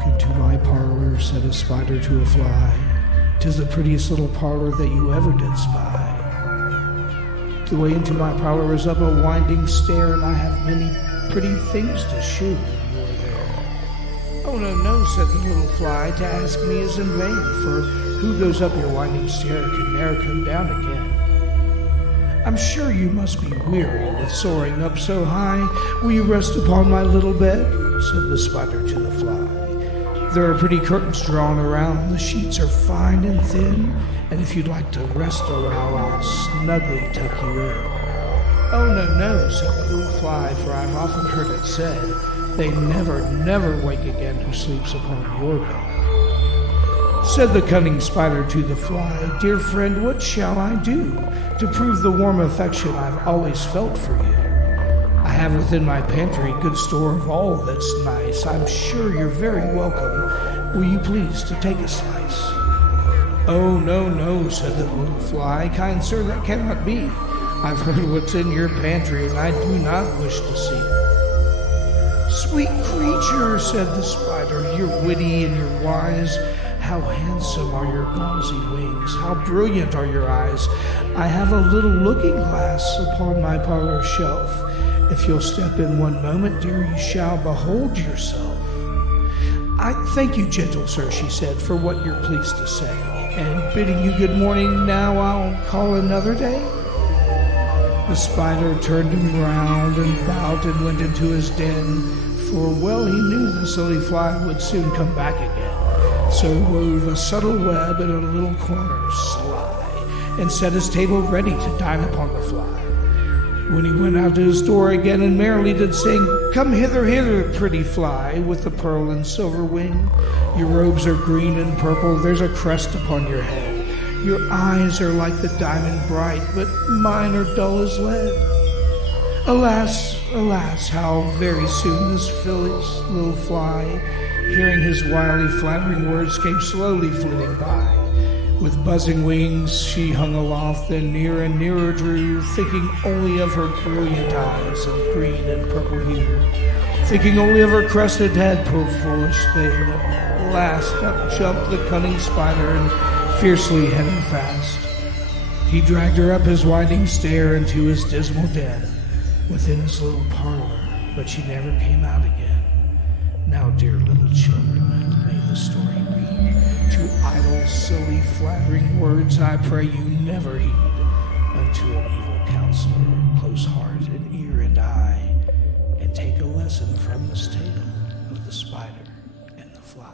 Walk into my parlor, said a spider to a fly. 'Tis the prettiest little parlor that you ever did spy. The way into my parlor is up a winding stair, and I have many pretty things to shew when you are there. Oh, no, no, said the little fly, to ask me is in vain, for who goes up your winding stair can ne'er come down again. I'm sure you must be weary with soaring up so high. Will you rest upon my little bed? Said the spider to the fly. There are pretty curtains drawn around, the sheets are fine and thin, and if you'd like to rest a while, I'll snugly tuck you in. Oh, no, no, said the little fly, for I've often heard it said, they never, never wake again who sleeps upon your bed. Said the cunning spider to the fly, dear friend, what shall I do to prove the warm affection I've always felt for you? I have within my pantry good store of all that's nice. I'm sure you're very welcome. Will you please to take a slice? Oh, no, no, said the little fly, kind sir, that cannot be. I've heard what's in your pantry, and I do not wish to see. Sweet creature, said the spider, you're witty and you're wise. How handsome are your gauzy wings, how brilliant are your eyes. I have a little looking glass upon my parlor shelf. If you'll step in one moment, dear, you shall behold yourself. I thank you, gentle sir, she said, for what you're pleased to say. And bidding you good morning, now I'll call another day. The spider turned him round and bowed and went into his den, for well he knew the silly fly would soon come back again. So wove a subtle web in a little corner sly, and set his table ready to dine upon the fly. When he went out to his door again and merrily did sing, come hither, hither, pretty fly, with the pearl and silver wing. Your robes are green and purple, there's a crest upon your head. Your eyes are like the diamond bright, but mine are dull as lead. Alas, alas, how very soon this foolish little fly, hearing his wily flattering words, came slowly flitting by. With buzzing wings she hung aloft, then near and nearer drew, thinking only of her brilliant eyes of green and purple hue, thinking only of her crested head, poor foolish thing. At last up jumped the cunning spider and fiercely held her fast. He dragged her up his winding stair into his dismal den, within his little parlor, but she never came out again. Now, dear little children, who may the story read, to idle, silly, flattering words I pray you never heed. Unto an evil counselor, close heart and ear and eye, and take a lesson from this tale of the spider and the fly.